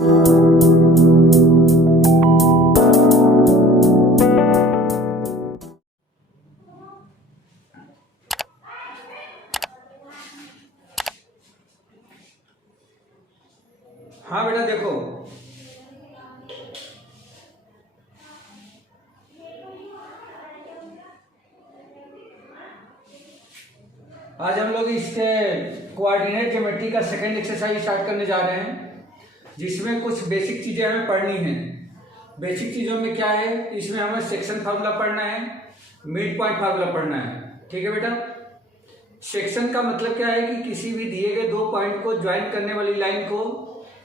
हाँ बेटा देखो, आज हम लोग इसके कोऑर्डिनेट ज्योमेट्री का सेकंड एक्सरसाइज स्टार्ट करने जा रहे हैं, जिसमें कुछ बेसिक चीज़ें हमें पढ़नी हैं। बेसिक चीज़ों में क्या है, इसमें हमें सेक्शन फार्मूला पढ़ना है, मिड पॉइंट फार्मूला पढ़ना है। ठीक है बेटा। सेक्शन का मतलब क्या है कि किसी भी दिए गए दो पॉइंट को ज्वाइन करने वाली लाइन को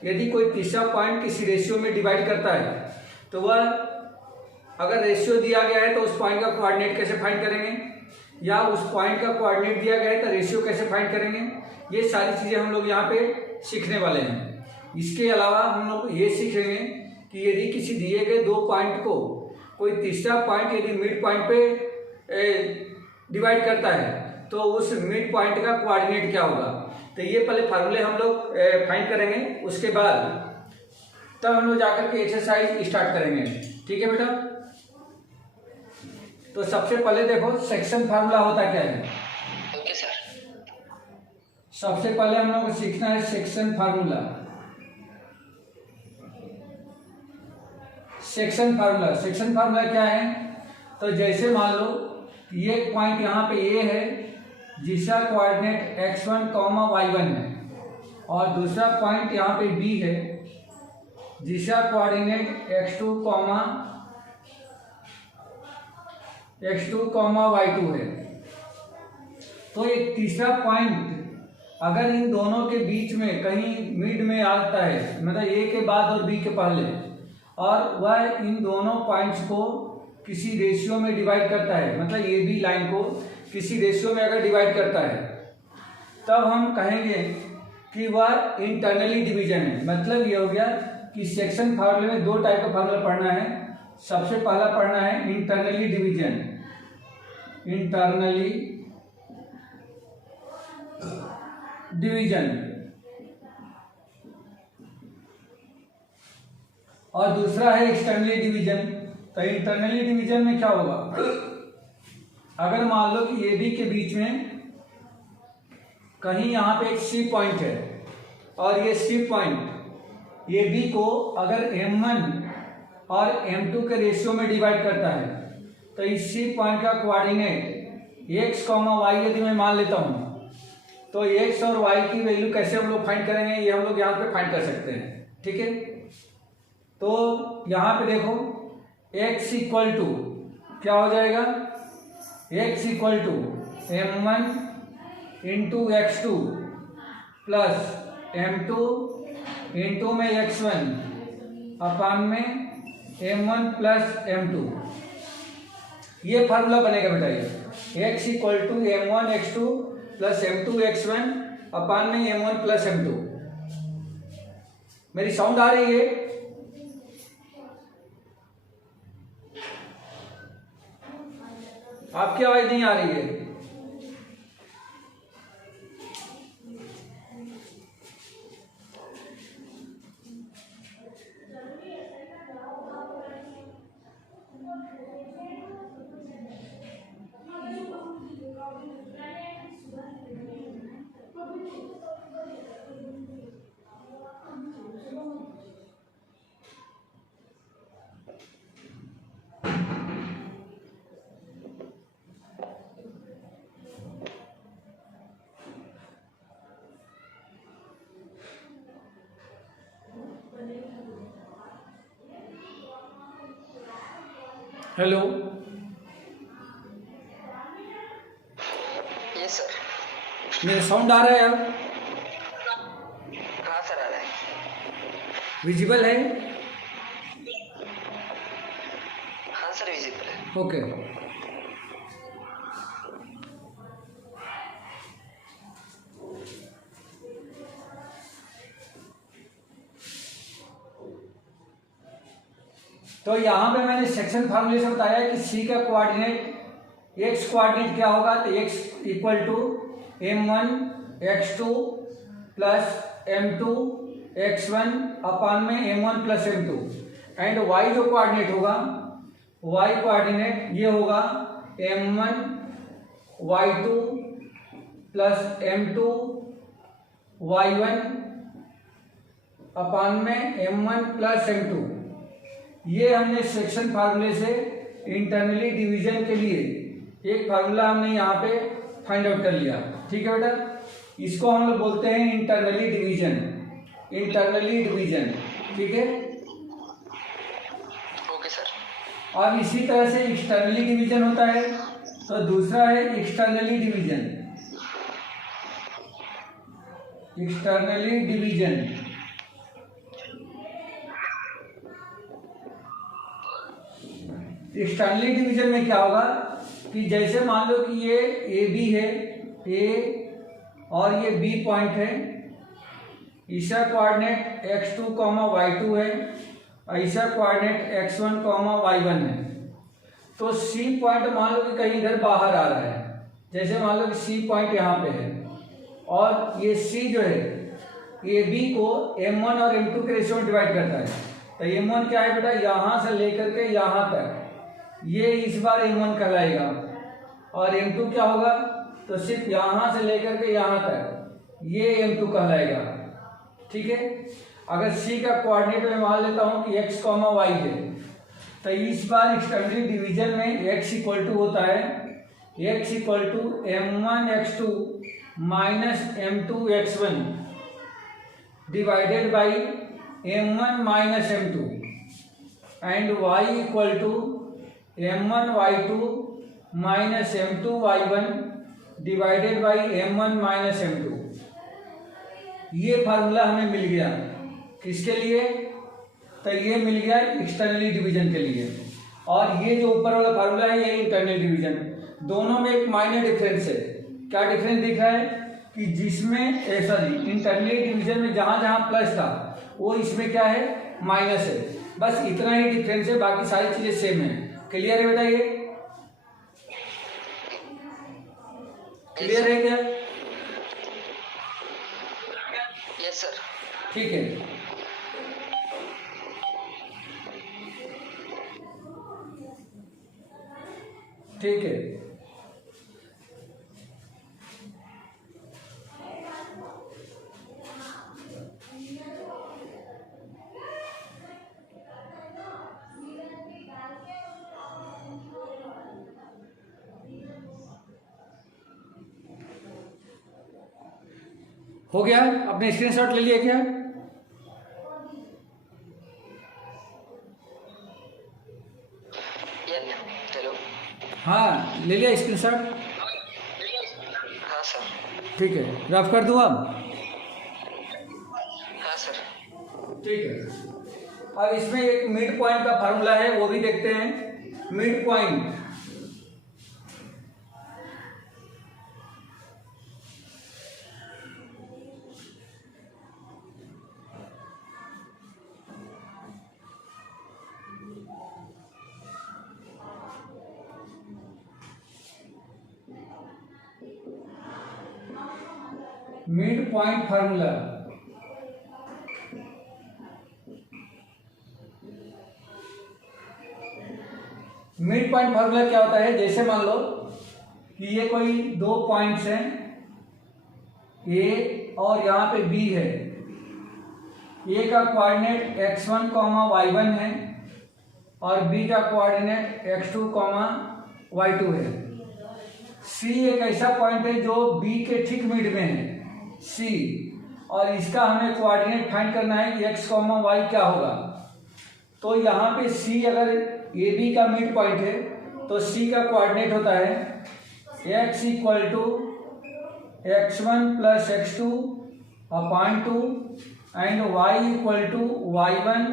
यदि कोई तीसरा पॉइंट किसी रेशियो में डिवाइड करता है तो वह, अगर रेशियो दिया गया है तो उस पॉइंट का कोऑर्डिनेट कैसे फाइंड करेंगे, या उस पॉइंट का कोऑर्डिनेट दिया गया है तो रेशियो कैसे फाइंड करेंगे, ये सारी चीज़ें हम लोग यहाँ पे सीखने वाले हैं। इसके अलावा हम लोग ये सीखेंगे कि यदि किसी दिए गए दो पॉइंट को कोई तीसरा पॉइंट यदि मिड पॉइंट पे डिवाइड करता है तो उस मिड पॉइंट का कोऑर्डिनेट क्या होगा। तो ये पहले फार्मूले हम लोग फाइंड करेंगे, उसके बाद तब हम लोग जाकर के एक्सरसाइज स्टार्ट करेंगे। ठीक है बेटा। तो सबसे पहले देखो सेक्शन फार्मूला होता क्या है। Okay sir. सबसे पहले हम लोग को सीखना है सेक्शन फार्मूला। सेक्शन फार्मूला क्या है, तो जैसे मान लो ये पॉइंट यहाँ पे ए है जिसका कोऑर्डिनेट x1, y1 है, और दूसरा पॉइंट यहाँ पे B है जिसका कोऑर्डिनेट x2, y2 है। तो एक तीसरा पॉइंट अगर इन दोनों के बीच में कहीं मिड में आता है, मतलब A के बाद और B के पहले, और वह इन दोनों पॉइंट्स को किसी रेशियो में डिवाइड करता है, मतलब ये भी लाइन को किसी रेशियो में अगर डिवाइड करता है, तब हम कहेंगे कि वह इंटरनली डिवीजन है। मतलब ये हो गया कि सेक्शन फार्मूले में दो टाइप का फार्मूला पढ़ना है। सबसे पहला पढ़ना है इंटरनली डिवीजन, और दूसरा है एक्सटर्नली डिवीजन। तो इंटरनली डिवीजन में क्या होगा, अगर मान लो कि ए बी के बीच में कहीं यहाँ पे एक सी पॉइंट है, और ये सी पॉइंट ए बी को अगर m1 और m2 के रेशियो में डिवाइड करता है, तो इस सी पॉइंट का कोऑर्डिनेट x, y यदि मैं मान लेता हूँ, तो x और y की वैल्यू कैसे हम लोग फाइंड करेंगे, ये हम लोग यहाँ पे फाइंड कर सकते हैं। ठीक है। तो यहाँ पे देखो x इक्वल टू क्या हो जाएगा, x equal to m1 into x2 plus m2 into में x1 अपान में m1 प्लस m2। ये फार्मूला बनेगा बेटा। ये x equal to m1 x2 plus m2 x1 upon में m1 प्लस m2। मेरी साउंड आ रही है? आपकी आवाज नहीं आ रही है। Hello, yes sir. मेरा साउंड आ रहा है अब? हाँ सर, आ रहा है। विजिबल है? हाँ सर, विजिबल है। ओके। तो यहाँ पे मैंने सेक्शन फार्मूले से बताया कि सी का कोऑर्डिनेट एक्स कोऑर्डिनेट क्या होगा, तो x equal to m1 x2 plus m2 x1 upon में m1 plus m2 and y जो कोऑर्डिनेट होगा, y कोऑर्डिनेट ये होगा m1 y2 plus m2 y1 अपान में m1 प्लस m2। ये हमने सेक्शन फार्मूले से इंटरनली डिवीजन के लिए एक फार्मूला हमने यहाँ पे फाइंड आउट कर लिया। ठीक है बेटा, इसको हम लोग बोलते हैं इंटरनली डिवीजन, इंटरनली डिवीजन। ठीक है, ओके सर। और इसी तरह से एक्सटर्नली डिवीजन होता है, तो दूसरा है externally division. Externally division externally division में क्या होगा कि जैसे मान लो कि ये ए बी है, ए और ये बी पॉइंट है, इसका कोऑर्डिनेट x2, y2 है, ऐसा कोऑर्डिनेट x1, y1 है। तो C पॉइंट मान लो कि कहीं इधर बाहर आ रहा है, जैसे मान लो कि C पॉइंट यहाँ पे है और ये C जो है ये B को m1 और m2 के रेशियो में डिवाइड करता है। तो m1 क्या है बेटा, यहाँ से लेकर के यहाँ तक ये इस बार m1 कहलाएगा और m2 क्या होगा, तो सिर्फ यहाँ से लेकर के यहाँ तक ये m2 कहलाएगा। ठीक है, अगर C का कोऑर्डिनेट मैं मान लेता हूँ कि x, y है, तो इस बार एक्सटर्नली डिवीजन में x इक्वल टू होता है x equal to m1 x2 minus m2 x1 divided by m1 minus m2 and y equal to m1 y2 minus m2 y1 divided by m1 minus m2। ये formula हमें मिल गया किसके लिए, तो ये मिल गया एक्सटर्नली डिवीजन के लिए। और ये जो ऊपर वाला फार्मूला है ये इंटरनल डिवीजन। दोनों में एक माइनर डिफरेंस है। क्या डिफरेंस दिख रहा है कि जिसमें सॉरी इंटरनली डिवीजन में जहां जहां प्लस था वो इसमें क्या है, माइनस है। बस इतना ही डिफरेंस है, बाकी सारी चीजें सेम है। क्लियर है बेटा, ये क्लियर है क्या? Yes sir. ठीक है, ठीक है। हो गया, आपने स्क्रीनशॉट ले लिया क्या? हेलो। हाँ, ले लिया स्क्रीनशॉट? हाँ सर। ठीक है, रफ कर दूँ अब? हाँ सर। ठीक है। अब इसमें एक मिड पॉइंट का फार्मूला है, वो भी देखते हैं। Mid point mid point formula mid point formula क्या होता है, जैसे मान लो कि ये कोई दो पॉइंट्स हैं ए और यहाँ पे बी है। ए का कोऑर्डिनेट x1, y1 है और बी का कोऑर्डिनेट x2, y2 है। सी एक ऐसा पॉइंट है जो बी के ठीक मिड में है सी, और इसका हमें कोऑर्डिनेट फाइंड करना है कि x, y क्या होगा। तो यहाँ पे सी अगर ए बी का मिड पॉइंट है तो सी का कोऑर्डिनेट होता है x equal to x1 plus x2 upon 2 and y equal to y1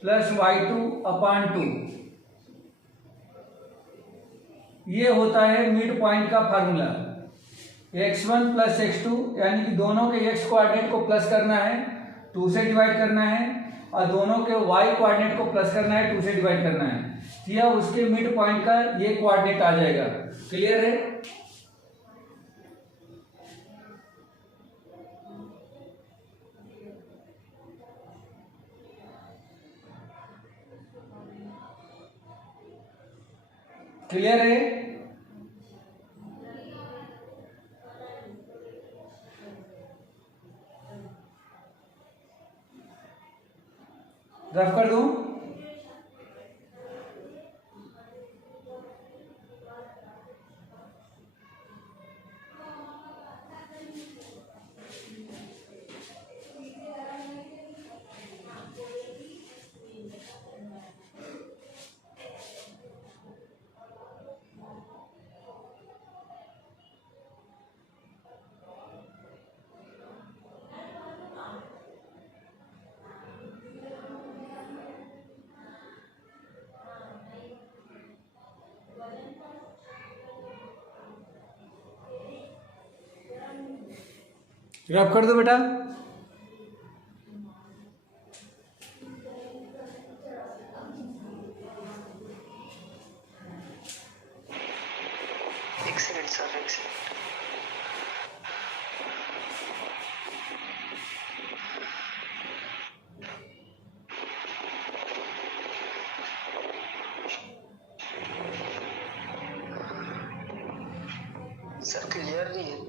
plus y2 upon 2। ये होता है मिड पॉइंट का फार्मूला। x1 प्लस x2 यानी कि दोनों के x कोऑर्डिनेट को प्लस करना है, 2 से डिवाइड करना है, और दोनों के y कोऑर्डिनेट को प्लस करना है, 2 से डिवाइड करना है। यह उसके मिड पॉइंट का ये कोऑर्डिनेट आ जाएगा। क्लियर है? क्लियर है? रफ कर दूं? रफ कर दो बेटा। एक सेकंड सर, एक सेकंड। सर क्लियर नहीं है।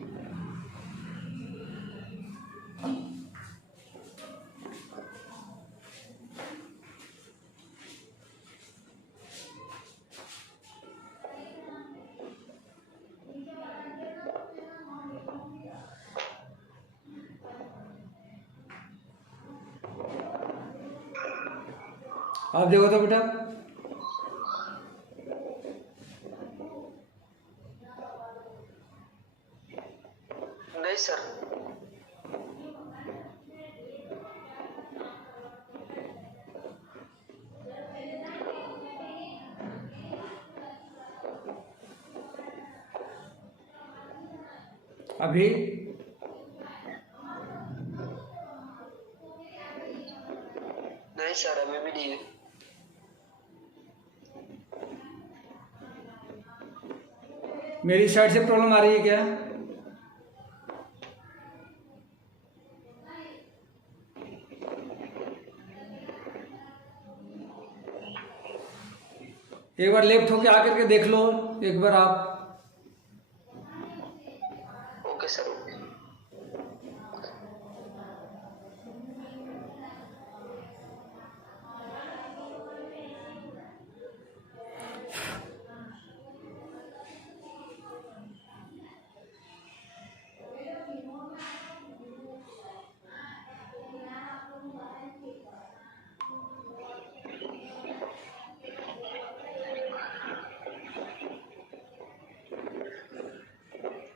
आप देखो तो बेटा। नहीं सर। अभी नहीं सर, अभी भी नहीं है। मेरी साइड से प्रॉब्लम आ रही है क्या? एक बार लेफ्ट होके आकर के देख लो एक बार आप। Okay sir, okay.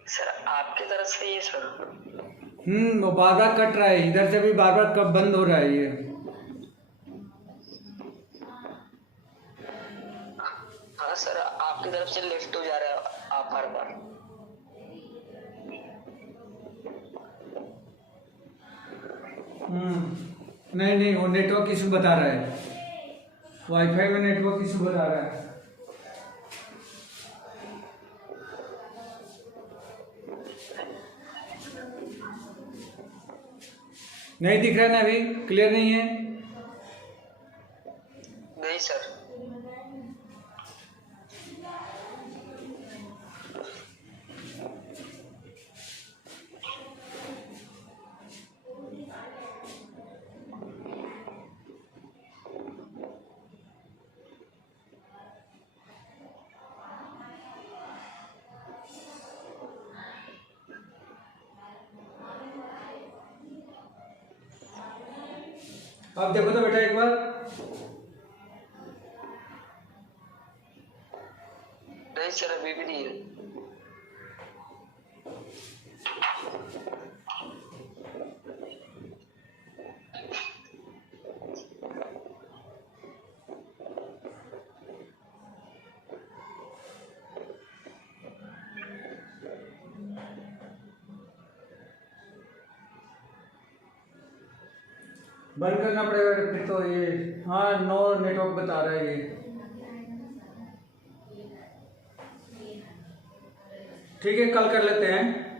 सर आपकी तरफ से ये सर। वो बार बार कट रहा है, इधर से भी बार बार कब बंद हो रहा है ये। हाँ सर, आपकी तरफ से लेफ्ट हो जा रहा है आप बार बार। नहीं नहीं, वो नेटवर्क इशू बता रहा है, वाईफाई में नेटवर्क इशू बता रहा है। नहीं दिख रहा है ना अभी? क्लियर नहीं है? नहीं सर। आप देखो तो बेटा एक बार। नहीं सर, अभी भी नहीं है। बंद करना पड़ेगा फिर तो ये। हाँ, नो नेटवर्क बता रहा है ये। ठीक है, कल कर लेते हैं।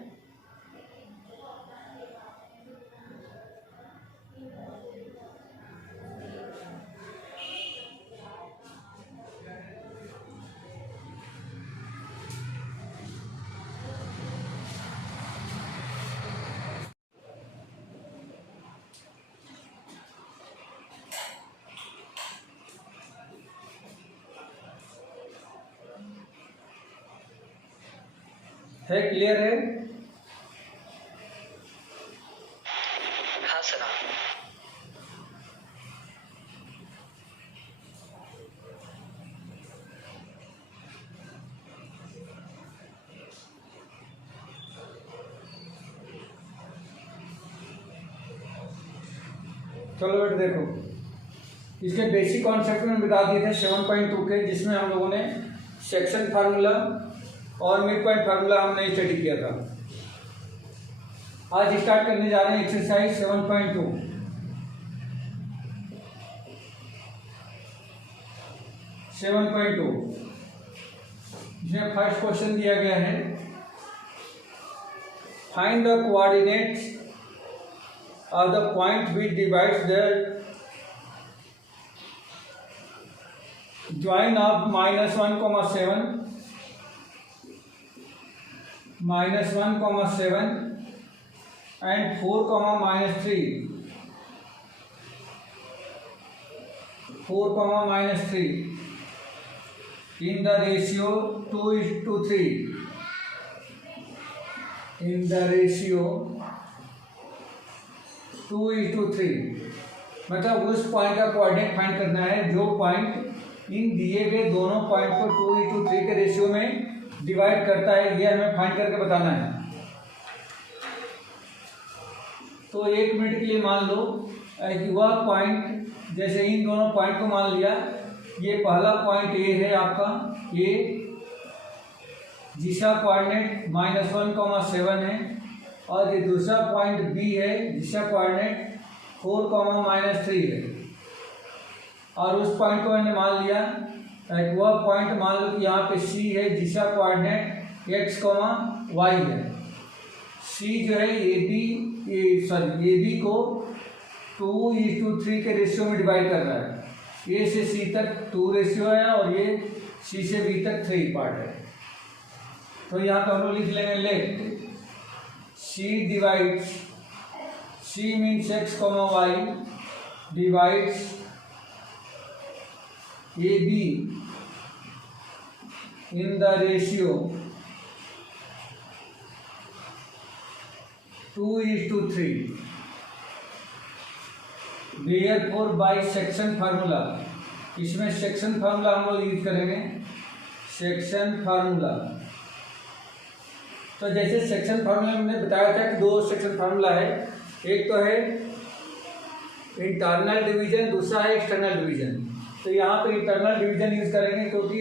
है, क्लियर है? हाँ सर हाँ। चलो बेटा देखो, इसके बेसिक कॉन्सेप्ट में बता दिए थे 7.2 के, जिसमें हम लोगों ने सेक्शन फार्मूला और मिड पॉइंट फार्मूला हमने स्टडी किया था। आज स्टार्ट करने जा रहे हैं एक्सरसाइज 7.2। इसमें फर्स्ट क्वेश्चन दिया गया है, find the coordinates of the point which divides the join of -1, 7, -1, and 4, -3, 4, -3 in the ratio 2:3, in the ratio 2:3। मतलब उस पॉइंट का कोऑर्डिनेट फाइंड करना है जो पॉइंट इन दिए गए दोनों पॉइंट को 2:3 के रेशियो में डिवाइड करता है, ये हमें फाइंड करके बताना है। तो 1 मिनट के लिए मान लो कि वह पॉइंट, जैसे इन दोनों पॉइंट को मान लिया, ये पहला पॉइंट ए है आपका ए, जिसका कोऑर्डिनेट -1, 7 है, और ये दूसरा पॉइंट बी है जिसका कोऑर्डिनेट 4, -3 है। और उस पॉइंट को मैंने मान लिया, वह पॉइंट मान लो कि यहाँ पे सी है जिसका कोऑर्डिनेट x, y है। सी जो है ए बी को 2:3 के रेशियो में डिवाइड कर रहा है। ए से सी तक 2 रेशियो है और ये सी से बी तक 3 पार्ट है। तो यहाँ पे हम लोग लिख लेंगे late C divides, C means x, y divides AB in the ratio 2:3। Therefore by section formula, इसमें सेक्शन फार्मूला हम लोग यूज करेंगे, सेक्शन फार्मूला। तो जैसे सेक्शन फार्मूला हमने बताया था कि 2 सेक्शन फार्मूला है, एक तो है इंटरनल डिवीजन, दूसरा है एक्सटर्नल डिवीजन। तो यहाँ पे इंटरनल डिवीजन यूज करेंगे क्योंकि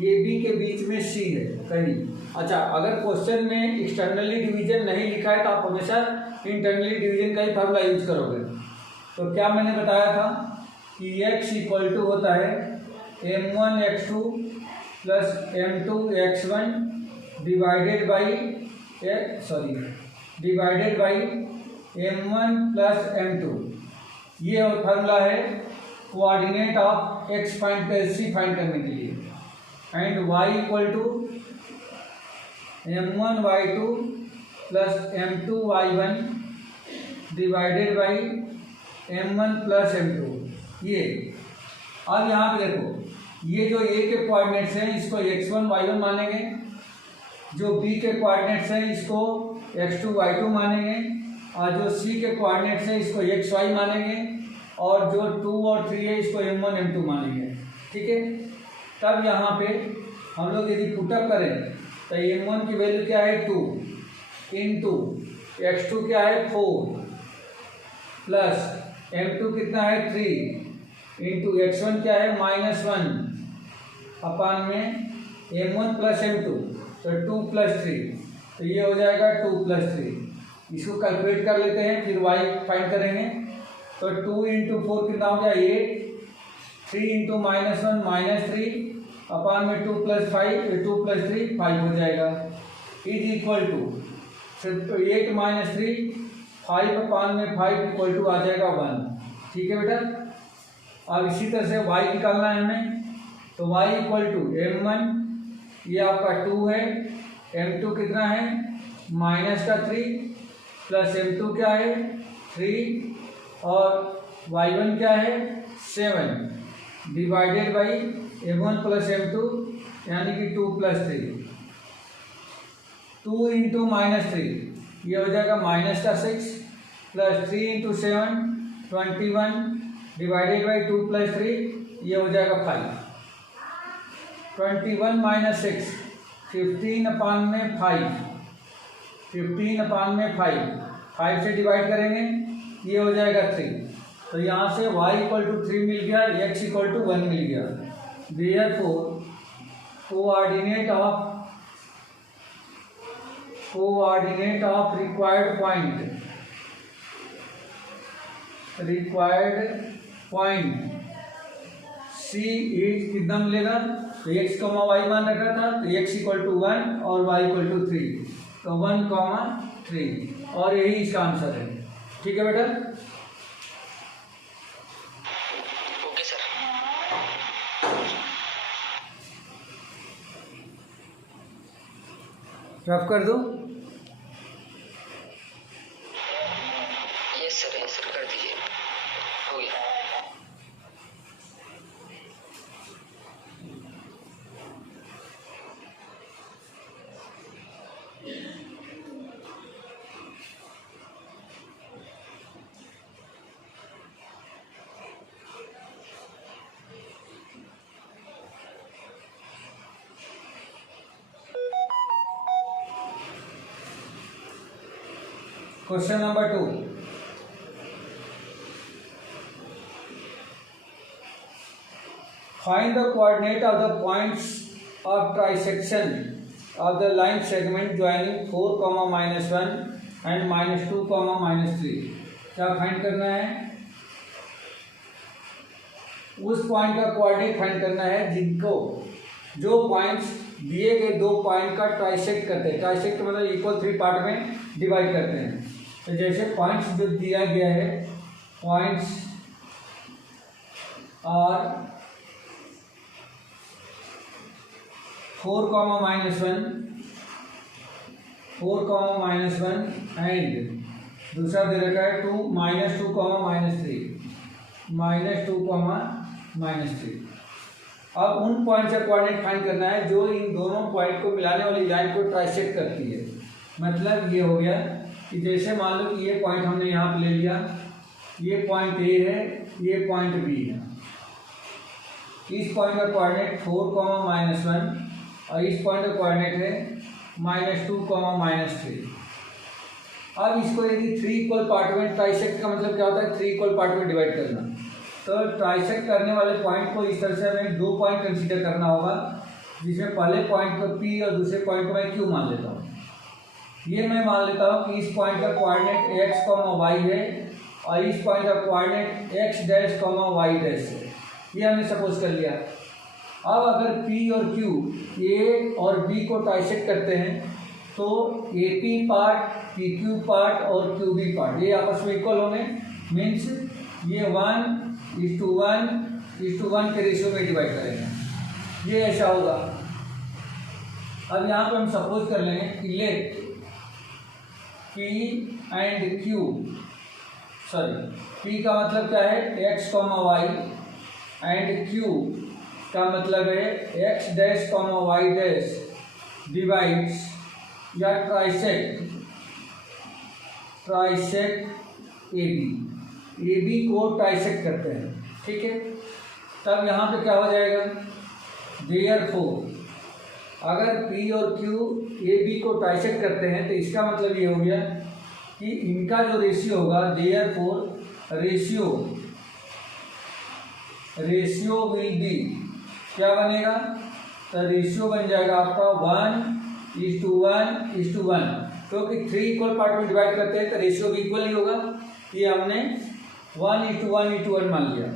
ए बी के बीच में सी है कहीं। अच्छा, अगर क्वेश्चन में एक्सटर्नली डिवीजन नहीं लिखा है तो आप हमेशा इंटरनली डिवीजन का ही फार्मूला यूज करोगे। तो क्या मैंने बताया था कि x इक्वल टू होता है m1x2 plus m2x1 divided by m1 plus m2। ये फार्मूला है coordinate of x find C find करने के लिए, and y equal to m1y2 plus m2y1 divided by m1 plus m2। ये अब यहाँ पे देखो, ये जो a के कोऑर्डिनेट्स हैं इसको x1 y1 मानेंगे, जो b के कोऑर्डिनेट्स हैं इसको x2 y2 मानेंगे, और जो c के कोऑर्डिनेट्स हैं इसको xy मानेंगे, और जो 2 और 3 है इसको m1 m2 मानेंगे। ठीक है, तब यहाँ पे हम लोग यदि पुटअप करें तो m1 की वैल्यू क्या है 2 इंटू x2 क्या है 4 प्लस m2 कितना है 3 इंटू x1 क्या है -1 अपान में m1 प्लस m2, तो 2 + 3, तो ये हो जाएगा 2 + 3। इसको कैलकुलेट कर लेते हैं, फिर y फाइंड करेंगे। तो 2 × 4 कितना हो गया 8, 3 × -1 -3 अपान में 2 + 5, 2 + 3 5 हो जाएगा, इज इक्वल टू 8 - 3 5 अपान में 5 इक्वल टू आ जाएगा 1। ठीक है बेटा, अब इसी तरह से y निकालना है हमें, तो y इक्वल टू m1 ये आपका 2 है, m2 कितना है -3 प्लस m2 क्या है 3 और y1 क्या है 7 divided by m1 plus m2 यानी कि 2 + 3। 2 इंटू -3 ये हो जाएगा -6 plus 3 into 7 21 divided by 2 plus 3 ये हो जाएगा 5। 21 माइनस 6 15 अपान में 5 15 अपान में 5 से डिवाइड करेंगे ये हो जाएगा 3। तो यहाँ से y इक्वल टू 3 मिल गया, x इक्वल टू 1 मिल गया। Therefore coordinate of required point C is कितना मिलेगा, तो x y मान रखा था तो x इक्वल टू 1 और y इक्वल टू 3, तो 1, 3 और यही इसका आंसर है। ठीक है बेटा। Okay sir. रफ कर दो। यस सर कर दीजिए, हो गया। Question number 2, find the coordinate of the points of trisection of the line segment joining 4, -1 and -2, -3। क्या फाइंड करना है, उस पॉइंट का कोऑर्डिनेट फाइंड करना है जिनको जो पॉइंट्स दिए गए दो पॉइंट का ट्राइसेक्ट करते हैं। ट्राइसेक्ट मतलब इक्वल 3 पार्ट में डिवाइड करते हैं। तो जैसे पॉइंट्स जो दिया गया है, पॉइंट्स और 4, -1 एंड दूसरा दे रखा है 2, -2, -3। अब उन पॉइंट से कोऑर्डिनेट फाइंड करना है जो इन दोनों पॉइंट को मिलाने वाली लाइन को ट्राइसेक्ट करती है। मतलब ये हो गया कि जैसे मान लो कि ये पॉइंट हमने यहाँ पे ले लिया, ये पॉइंट ए है, ये पॉइंट बी है। इस पॉइंट का कोऑर्डिनेट 4, -1 और इस पॉइंट का कोऑर्डिनेट है -2, -3। अब इसको यदि 3 इक्वल पार्ट में, ट्राइसेक्ट का मतलब क्या होता है, 3 इक्वल पार्ट में डिवाइड करना। तो ट्राइसेक्ट करने वाले पॉइंट को इस तरह से हमें 2 पॉइंट कंसीडर करना होगा, जिसमें पहले पॉइंट को P और दूसरे पॉइंट को मैं Q मान लेता हूँ। ये मैं मान लेता हूँ कि इस पॉइंट का कोऑर्डिनेट x, y है और इस पॉइंट का coordinate x dash, y dash है। ये हमने सपोज कर लिया। अब अगर P और Q A और B को ट्राइसेक्ट करते हैं तो AP पार्ट, PQ पार्ट और QB पार्ट ये आपस में इक्वल होंगे। मीन्स ये 1:1 के रेशियो में डिवाइड करेंगे। ये ऐसा होगा। अब यहाँ पर हम सपोज कर लेंगे कि let P and Q, P का मतलब क्या है x, y एंड Q का मतलब है x dash, y dash divides या ट्राइसेक्ट AB को ट्राइसेक्ट करते हैं। ठीक है, तब यहाँ पे क्या हो जाएगा, देयरफॉर अगर P और Q AB को ट्राइसेक्ट करते हैं तो इसका मतलब ये हो गया कि इनका जो रेशियो होगा, देयरफॉर रेशियो विल बी, क्या बनेगा, तो रेशियो बन जाएगा आपका 1:1:1, क्योंकि 3 इक्वल पार्ट में डिवाइड करते हैं तो रेशियो भी इक्वल ही होगा। ये हमने 1:1:1 मान लिया।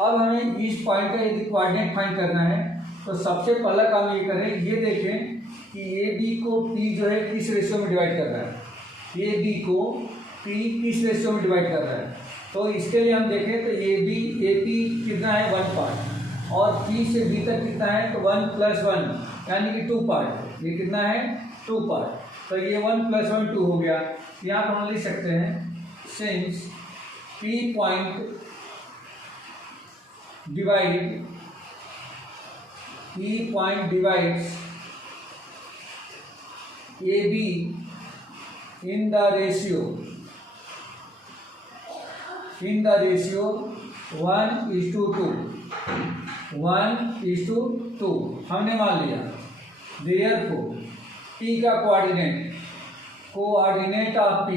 अब हमें इस पॉइंट का यदि कोऑर्डिनेट फाइंड करना है तो सबसे पहला काम ये करें, ये देखें कि ए बी को P जो है किस रेशियो में डिवाइड कर रहा है। ए बी को P किस रेशियो में डिवाइड कर रहा है, तो इसके लिए हम देखें तो ए पी कितना है 1 पार्ट और P से B तक कितना है, तो 1 + 1 यानी कि 2 पार्ट। ये कितना है 2 पार्ट, तो ये 1 + 1 2 हो गया। यहाँ पर हम लिख सकते हैं since P point divides AB in the ratio 1:2, 1:2 हमने मान लिया। Therefore P का coordinate of P,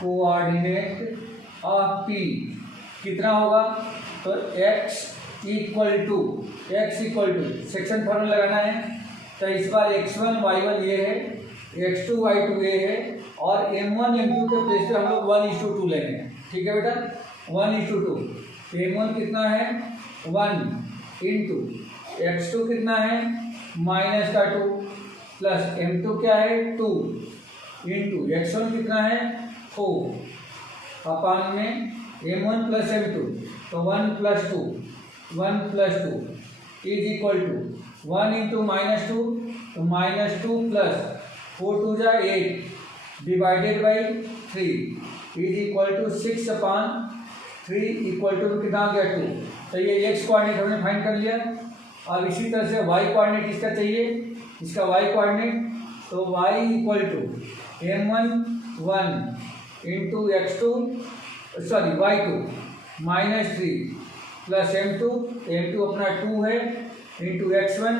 coordinate of P कितना होगा? तो x equal to section formula लगाना है। तो इस बार x1 y1 ये है, x2 y2 ये है, और m1 m2 के प्लेस पे हम लोग 1:2 लेंगे। ठीक है बेटा, 1:2। m1 कितना है? 1 इंटू x2 कितना है? -2 प्लस m2 क्या है? 2 इंटू x1 कितना है? 4 अपान में m1 प्लस m2, तो 1 + 2 इज इक्वल टू 1 इंटू -2, तो -2 प्लस 4 2 जा 8 divided by 3 is equal to 6/3 equal to कितना आ गया? 2। तो ये x कोऑर्डिनेट हमने फाइंड कर लिया। अब इसी तरह से y कोऑर्डिनेट इसका चाहिए, इसका y कोऑर्डिनेट, तो y equal to m1 1 into y2 -3 plus m2 अपना 2 है इंटू y1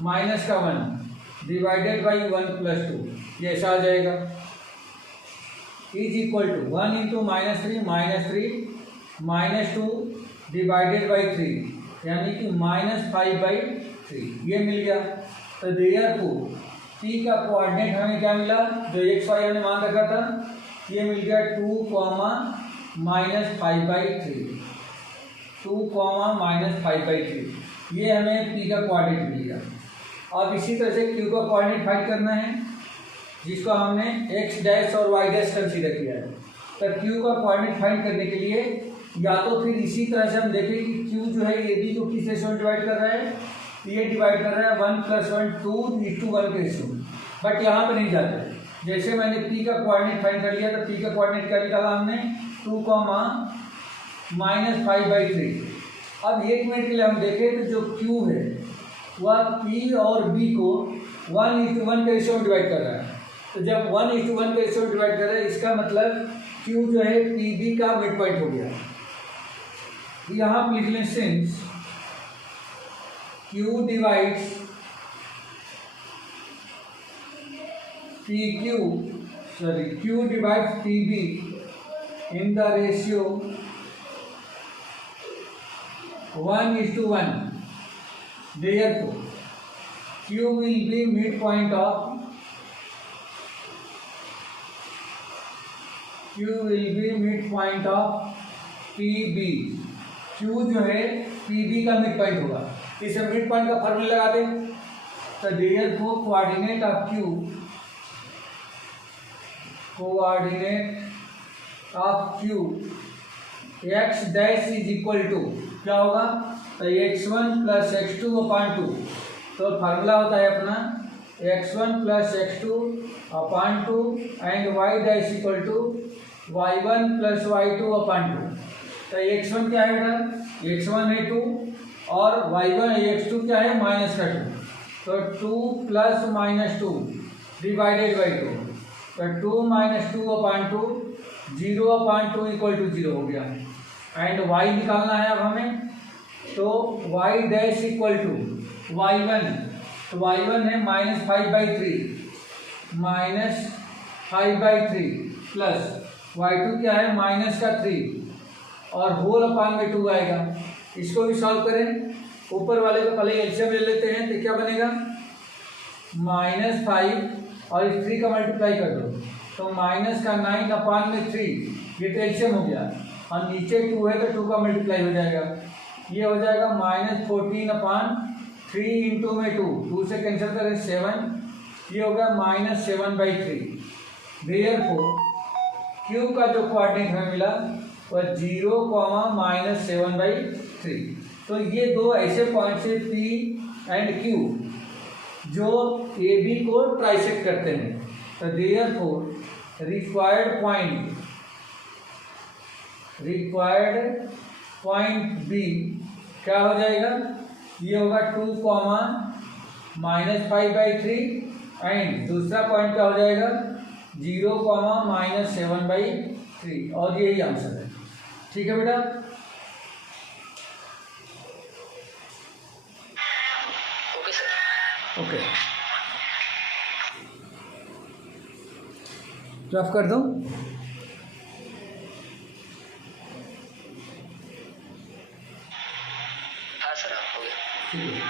-1 डिवाइडेड बाई 1 + 2, ये ऐसा आ जाएगा। Is equal to 1 into -3 -2 divided by 3 यानी कि -5/3 ये मिल गया। तो देयरफॉर P का कोऑर्डिनेट हमें क्या मिला? जो x y हमने मान रखा था ये मिल गया 2, -5/3 ये हमें P का कोऑर्डिनेट मिल गया। अब इसी तरह से Q का कोऑर्डिनेट फाइंड करना है, जिसको हमने x डैश और y डैश कंसीडर किया है। तो Q का कोऑर्डिनेट फाइंड करने के लिए या तो फिर इसी तरह से हम देखें कि Q जो है AB को किस रेशो में डिवाइड कर रहा है? ये डिवाइड कर रहा है 1 + 1 2:1 के रेशो में। बट यहाँ पे नहीं जाते। जैसे मैंने P का कोऑर्डिनेट फाइंड कर लिया, तो P का कोऑर्डिनेट क्या निकाला हमने? 2, -5/3। अब 1 मिनट के लिए हम देखें तो जो Q है वह P और B को 1:1 के रेशो में डिवाइड कर रहा है। तो जब 1:1 के रेशो में डिवाइड कर रहा है, इसका मतलब Q जो है PB का मिड पॉइंट हो गया। यहाँ आप लिख लें since Q divides Q divides PB in the ratio 1:1. Therefore, Q will be midpoint of PB. Q जो है PB का मिड पॉइंट होगा। इसे मिड पॉइंट का फॉर्मूला लगा दें। तो therefore coordinate of Q x dash is equal to क्या होगा? तो x1 + x2/2। तो फार्मूला होता है अपना x1 + x2/2 and y dash equal to y1 + y2/2। तो x1 क्या है बेटा? x1 है 2 और y1 x2 क्या है? -2। तो 2 + -2 डिवाइडेड बाई 2, तो 2 - 2/2 0/2 इक्वल टू 0 हो गया। एंड y निकालना है अब हमें, तो y dash equal to y1, तो y1 है -5/3 प्लस y2 क्या है? -3 और होल अपान में 2 आएगा। इसको भी सॉल्व करें। ऊपर वाले को पहले एलसीएम ले लेते हैं, तो क्या बनेगा? -5 और इस 3 का मल्टीप्लाई कर दो, तो -9/3 ये तो एलसीएम हो गया, और नीचे 2 है तो 2 का मल्टीप्लाई हो जाएगा। ये हो जाएगा -14/3 इंटू में 2 से कैंसिल करें 7, ये हो गया -7/3। देयरफॉर Q का जो कोऑर्डिनेट हमें मिला वह 0, -7/3। तो ये दो ऐसे पॉइंट्स है P एंड Q जो AB को ट्राइसेक्ट करते हैं। तो देयरफॉर रिक्वायर्ड पॉइंट B क्या हो जाएगा, ये होगा 2 कॉमा -5/3 एंड दूसरा पॉइंट क्या हो जाएगा 0 कॉमा -7/3 और यही आंसर है। ठीक है बेटा, ओके सर। ओके रफ कर दो। हाँ सर, हो गया। ठीक है।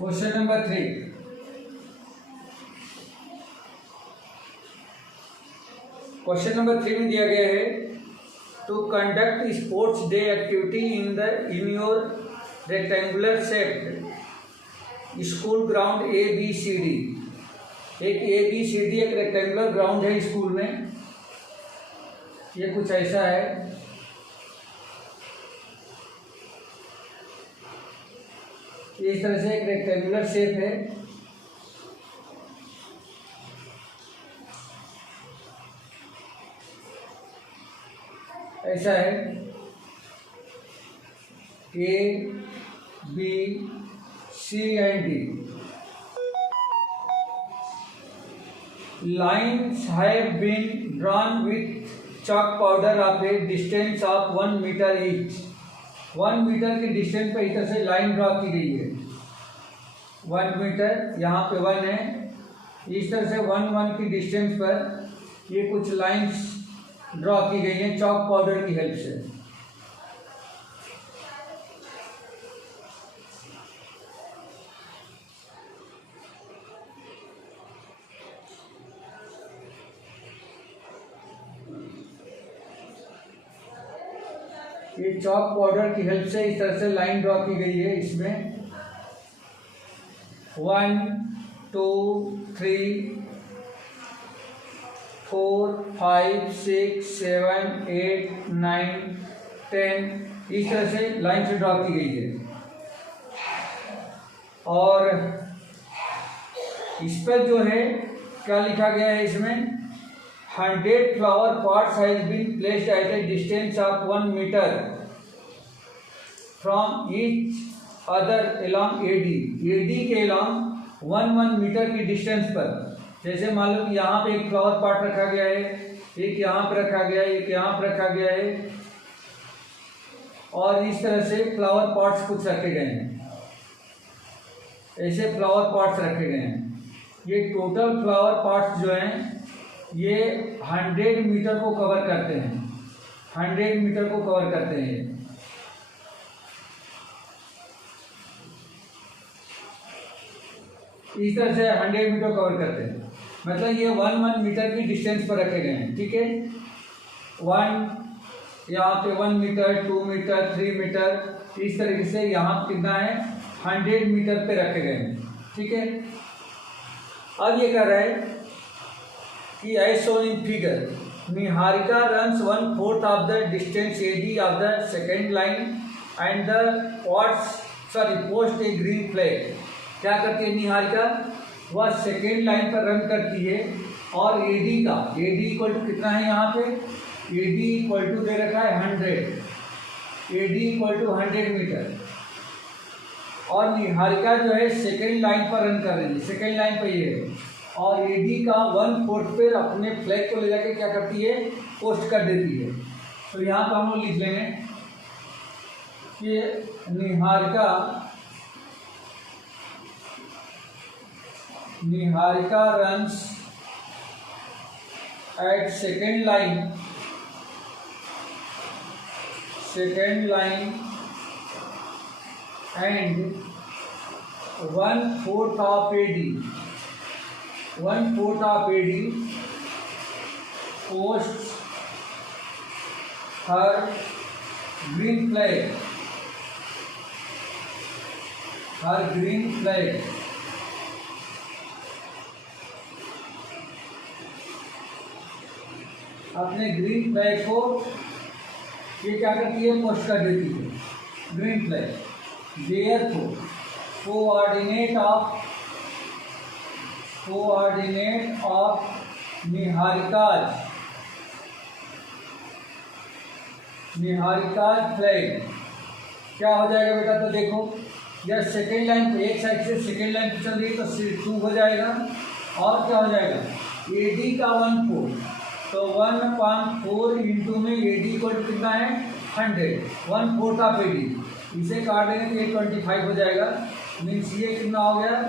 क्वेश्चन नंबर 3, क्वेश्चन नंबर 3 में दिया गया है to conduct sports day activity in your rectangular shaped school ground ABCD। एक ABCD एक रेक्टेंगुलर ग्राउंड है स्कूल में, ये कुछ ऐसा है। इस तरह से एक रेक्टेंगुलर शेप है, ऐसा है A B C and D। Lines have been drawn with chalk powder of a distance of 1 meter each। 1 metre के डिस्टेंस पे इस तरह से लाइन ड्रॉ की गई है। 1 मीटर यहाँ पे 1 है, इस तरह से 1 की डिस्टेंस पर ये कुछ लाइंस ड्रॉ की गई हैं चॉक पाउडर की हेल्प से। ये चॉक पाउडर की हेल्प से इस तरह से लाइन ड्रॉ की गई है। इसमें 1 2 3 4 5 6 7 8 9 10 इस तरह से लाइन से ड्रॉ की गई है। और इस पर जो है क्या लिखा गया है, इसमें 100 flower pots has been placed at a distance of 1 metre from each other along AD के along 1 मीटर की डिस्टेंस पर। जैसे मान लो कि यहाँ पे एक फ्लावर पॉट रखा गया है, एक यहाँ पे रखा गया है, एक यहाँ पे रखा गया है, और इस तरह से फ्लावर पॉट्स कुछ रखे गए हैं, ऐसे फ्लावर पॉट्स रखे गए हैं। ये टोटल फ्लावर पॉट्स जो हैं ये 100 मीटर को कवर करते हैं, 100 मीटर को कवर करते हैं। इस तरह से 100 मीटर कवर करते हैं, मतलब ये 1 मीटर की डिस्टेंस पर रखे गए हैं। ठीक है, 1 यहाँ पे 1 मीटर 2 मीटर 3 मीटर इस तरीके से यहाँ कितना है 100 मीटर पे रखे गए हैं। ठीक है, अब ये कह रहा है कि as shown in figure Niharika runs 1/4 of the distance AD of the second line and the post a green flag. क्या करती है निहारिका, वह सेकेंड लाइन पर रन करती है और AD इक्वल टू कितना है, यहाँ पे AD इक्वल टू दे रखा है 100, AD इक्वल टू 100 मीटर। और निहारिका जो है सेकेंड लाइन पर रन कर रही है, सेकेंड लाइन पर ये है, और AD का 1/4 पे अपने फ्लैग को ले जाके क्या करती है, पोस्ट कर देती है। तो यहाँ पर हम लोग लिख लेंगे कि Niharika runs at second line and 1/4 of AD, 1/4 of AD posts her green flag अपने ग्रीन फ्लैग को ये क्या करती है, पोस्ट कर देती है, green flag. Therefore coordinate of Niharika's flag क्या हो जाएगा बेटा, तो देखो या सेकेंड लाइन पे, एक साइड से सेकेंड लाइन पे चल रही है तो C2 हो जाएगा, और क्या हो जाएगा AD का 1/4, तो 1/4 इंटू में AD इक्वल टू कितना है 100, 1/4 ऑफ AD, इसे काट देंगे तो ये 25 हो जाएगा। मीन्स ये कितना हो गया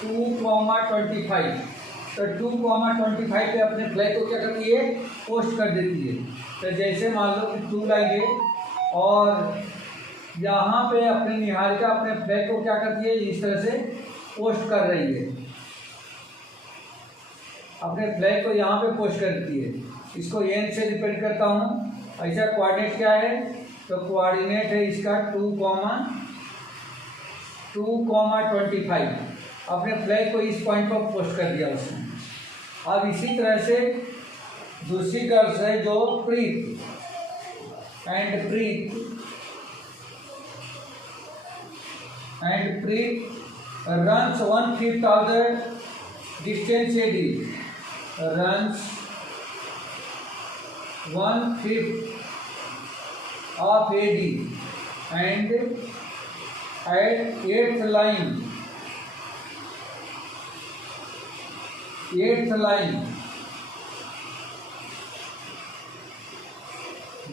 2,25, तो 2,25 पे अपने फ्लैग को क्या करती है, पोस्ट कर देती है। तो जैसे मान लो कि 2 लाइए और यहाँ पे अपनी निहारिका अपने फ्लैग को क्या करती है, इस तरह से पोस्ट कर रही है, अपने फ्लैग को यहाँ पे पोस्ट करती है। इसको n से रिपीट करता हूँ। ऐसा कोऑर्डिनेट क्या है, तो कोऑर्डिनेट है इसका 2,25, अपने फ्लैग को इस पॉइंट पर पोस्ट कर दिया उसने। अब इसी तरह से दूसरी गर्ल्स है जो प्रीत runs 1/5 of the distance AD, runs 1/5 of AD and at 8th line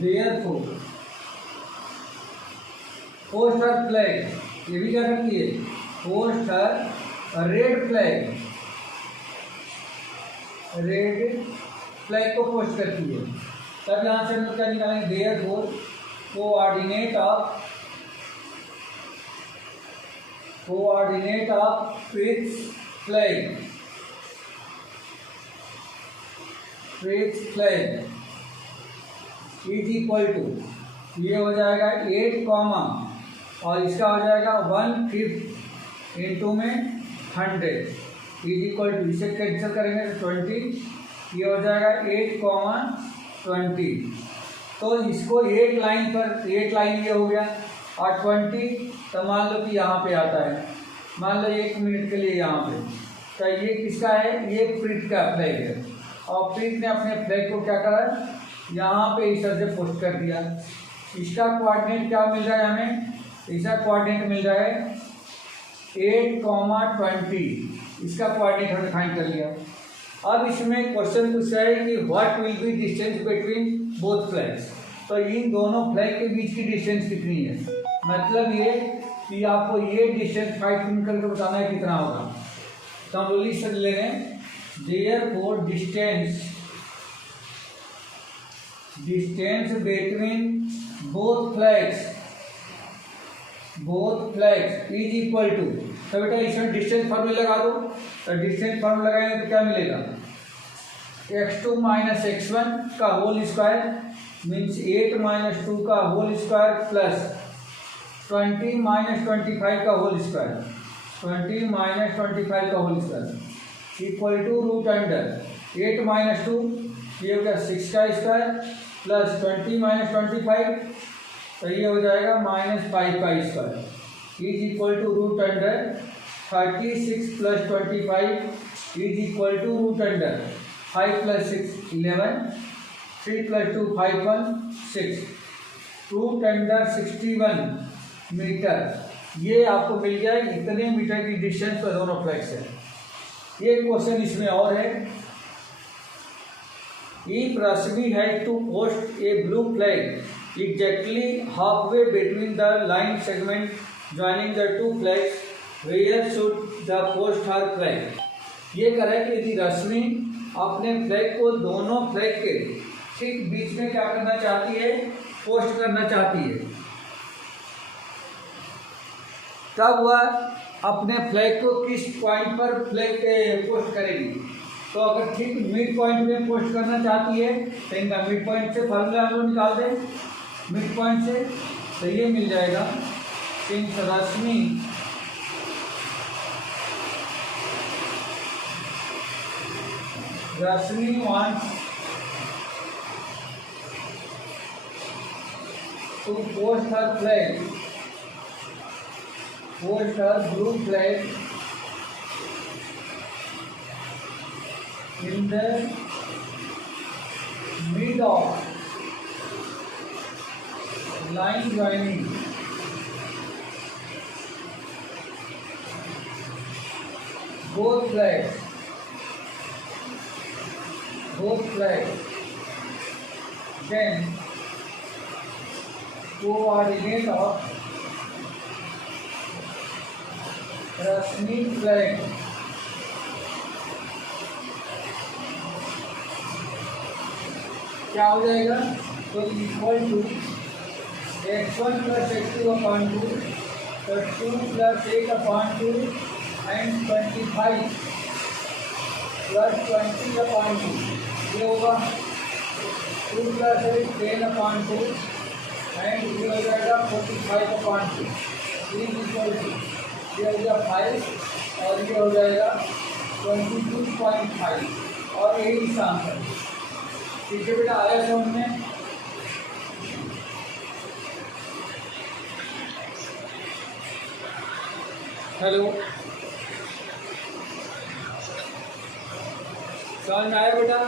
therefore post her flag, ये भी क्या करती है, पोस्ट हर रेड फ्लैग को पोस्ट करती है। तब यहाँ से हम लोग क्या निकालेंगे, therefore coordinate of Preet's flag is equal to, ये हो जाएगा 8 कॉमा और इसका हो जाएगा 1/5 इंटू में 100 इज इक्वल टू, इसे कैंसिल करेंगे तो 20, ये हो जाएगा 8,20। तो इसको एक लाइन ये हो गया और 20, तो मान लो कि यहाँ पे आता है, मान लो 1 मिनट के लिए यहाँ पे, तो ये किसका है, ये प्रीत का फ्लैग है। और प्रीत ने अपने फ्लैग को क्या करा, यहाँ पे इस तरह से पोस्ट कर दिया। इसका कोऑर्डिनेट क्या मिल रहा है हमें, इसका कोऑर्डिनेट मिल रहा है 8,20, इसका कोऑर्डिनेट हमने फाइंड कर लिया। अब इसमें क्वेश्चन पूछा है कि what will be distance between both flags, तो इन दोनों फ्लैग के बीच की डिस्टेंस कितनी है, मतलब ये कि आपको ये डिस्टेंस फाइंड करके बताना है कितना होगा। तो हम जल्दी से ले लें, therefore distance between both flags is equal to, तो बेटा इसमें डिस्टेंस फार्मूला लगा दो, तो डिस्टेंस फार्मूला लगाएंगे तो क्या मिलेगा, x2 माइनस x1 का होल स्क्वायर मीन्स 8 माइनस 2 का होल स्क्वायर प्लस 20 माइनस 25 का होल स्क्वायर, 20 माइनस 25 का whole square equal to root under 8 minus 2 ये हो गया 6 का स्क्वायर प्लस 20 माइनस 25, तो ये हो जाएगा -5 का square is equal to root under 36 plus 25 is equal to root under 5 plus 6 11, 3 plus 2 5 1 6, root under 61 metre. ये आपको मिल गया इतने मीटर की डिस्टेंस पर दोनों फ्लैग से। ये क्वेश्चन इसमें और है, If Rashmi had to post a blue flag exactly halfway between the line segment joining the two flags, where should the post her flag? ये करें कि यदि रश्मि अपने फ्लैग को दोनों फ्लैग के ठीक बीच में क्या करना चाहती है, पोस्ट करना चाहती है, तब वह अपने फ्लैग को किस पॉइंट पर फ्लैग पोस्ट करेगी। तो अगर ठीक मिड पॉइंट में पोस्ट करना चाहती है तो इनका मिड पॉइंट से फार्मूला हम लोग निकाल दें, मिड पॉइंट से तो ये मिल जाएगा since Rashmi to post her flag, post her blue flag in the mid of line joining both flags, then coordinate of Rashmi flag क्या हो जाएगा? तो equal to x1 plus x2 upon 2 तो 2 plus 1 upon 2 and 25 plus 20 upon 2 ये होगा 2 plus 8 10 upon 2 and ये हो जाएगा 45 अपॉन 2 इक्वल टू ये हो जाएगा 5 और ये हो जाएगा 22.5 और यही निशान है। ठीक है बेटा, आया समझ में? हेलो, समझ में आया बेटा?